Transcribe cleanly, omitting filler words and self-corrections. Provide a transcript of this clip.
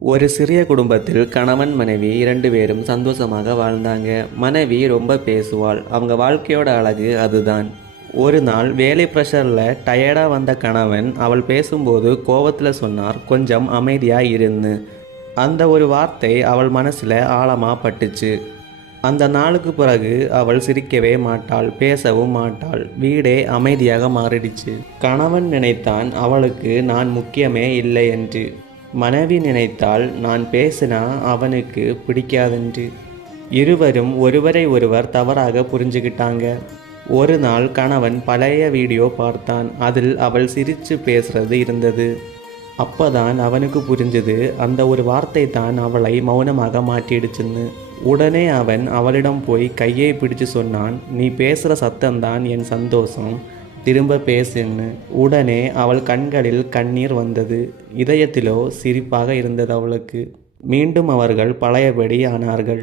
ஒரு சிறிய குடும்பத்தில் கணவன் மனைவி 2 பேரும் சந்தோஷமாக வாழ்ந்தாங்க. மனைவி ரொம்ப பேசுவாள். அவங்க வாழ்க்கையோட அழகு அதுதான். ஒரு நாள் வேலை ப்ரெஷரில் டயர்டாக வந்த கணவன் அவள் பேசும்போது கோவத்தில் சொன்னார், கொஞ்சம் அமைதியா இருன்னு. அந்த ஒரு வார்த்தை அவள் மனசில் ஆழமாக பட்டுச்சு. அந்த நாளுக்கு பிறகு அவள் சிரிக்கவே மாட்டாள், பேசவும் மாட்டாள். வீடே அமைதியாக மாறிடுச்சு. கணவன் நினைத்தான் அவளுக்கு நான் முக்கியமே இல்லை என்று. மனைவி நினைத்தால் நான் பேசினா அவனுக்கு பிடிக்காதென்று. இருவரும் ஒருவரை ஒருவர் தவறாக புரிஞ்சுக்கிட்டாங்க. ஒரு நாள் கணவன் பழைய வீடியோ பார்த்தான். அதில் அவள் சிரித்து பேசுறது இருந்தது. அப்பதான் அவனுக்கு புரிஞ்சது, அந்த ஒரு வார்த்தை தான் அவளை மௌனமாக மாட்டிடுச்சுன்னு. உடனே அவன் அவளிடம் போய் கையை பிடிச்சு சொன்னான், நீ பேசுகிற சத்தம்தான் என் சந்தோஷம், திரும்ப பேசுன்னு. உடனே அவள் கண்களில் கண்ணீர் வந்தது. இதயத்திலோ சிரிப்பாக இருந்தது அவளுக்கு. மீண்டும் அவர்கள் பழையபடி ஆனார்கள்.